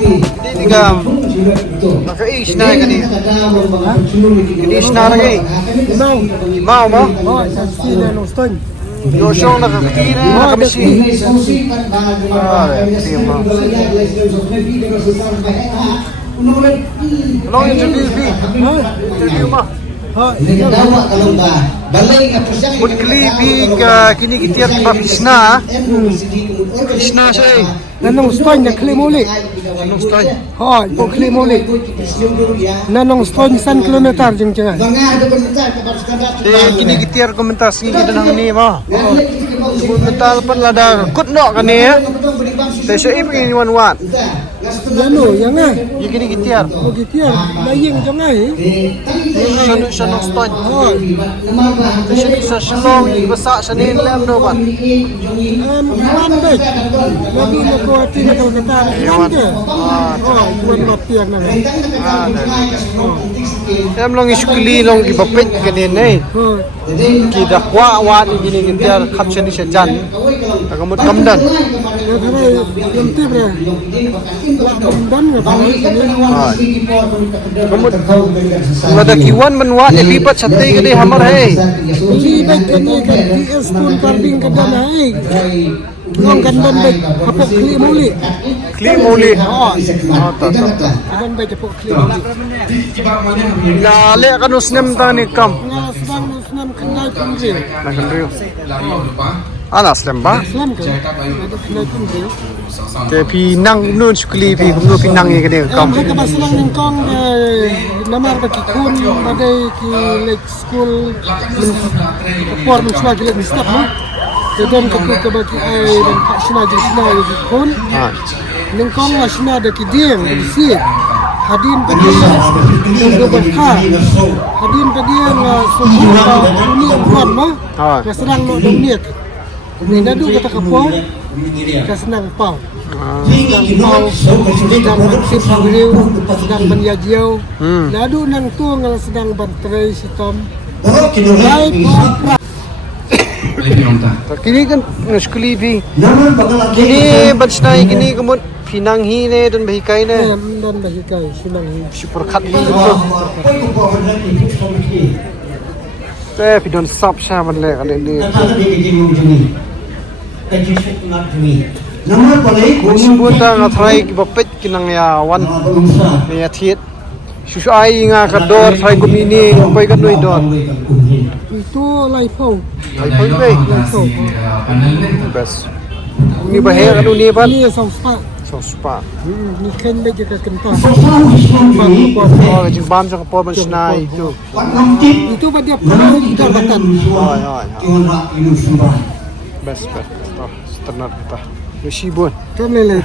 Hindi ka naka-ish na ka niya. Ish na lagi. Imaw mo? Oh, sa sila ng stone. Yung siyang nakakatira na kamisi. Ano yung interview? Interview mo? Nagagawa ka lang ba? Balay nga po siya. Mutklipi ka kinikitiyak pa Krishna. Krishna siya eh. Nanong stone na klimuli. Anong style? Oh, po klimuli. Nanong stone 100 kilometer jeng jangan. Kinikitiyak komentar sige kita nang ni mo. Komentar pa lada kutno kaniya. Tayo siya ipin wan-wan. Yano, yang ah. Yung kinikitiyak. Oh gitu ya. Bayang jangan eh. Yung siya nung style. Siya sa shalong, yung basa siya nilam no ba? Iwan baik. Lagi nak kau hati nak kau kata iwan ke? Oh, iwan mati yang nak. Em long iskuli long ibapit kanina eh. Oh, Kita kwa kinikitiyak kapsiya ni siya dyan. Tagamot kamdan. yang kena yang tiba. Lah bundan nggak tahu ini. Tagamot. Mada kiwan manwa lipat sa tay kadi hamar hey. Libat kani kan DS pun karbing kadan hai. Ngong kandan baik kapok kli muli. Kli muli. Kandan baik kapok kli muli. Lale ka nusnem ta ni kam. Nga sedang senam kendai pundri. Nakandriyo. Alas lem ba? Islam ke? Ada kendai pundri. Te pinang nun sukli pi kumno pinang ye kadi kam. Mereka basalang ningkong namar bagi kun badai ki lake school kapor mencuba ki lake stop no. Kedon kaku ke bagi ai dan kak sina jadi sina lagi kun. Ningkong lah sina ada ki dieng di sini. Hadin padi yang berkah. Hadin padi yang subuh kau ini buat mah. Kesenang lo dunia. Ini dadu kata kapor. Kesenang pau. Sedang pau, sedang bersih pangriu, sedang menyajiau. Dadu nang tu ngal sedang banterai sitom. Baik pau. Kini kan sukli pi. Kini batsnai kini kumut pinang hi ne dan bahikai ne. Dan bahikai sinang hi. Super khat hi tu. Te pidon sap sha man le kali ni. Sebut dah ngathrai ki bapet kinang ya wan. Ya thiet. Susai nga kador thai kumini pai kan noi dor. Itu lai pau. Ai pai be. Best. Ni bahe kan ni ban. Ini sampa. So spa. Ni kan beje ka kentang. Oh, jing bam sa kapor man snai tu. Itu pada pernah dapatan. Hai. Best. Oh, standard ta. Mesibun. Kan lele.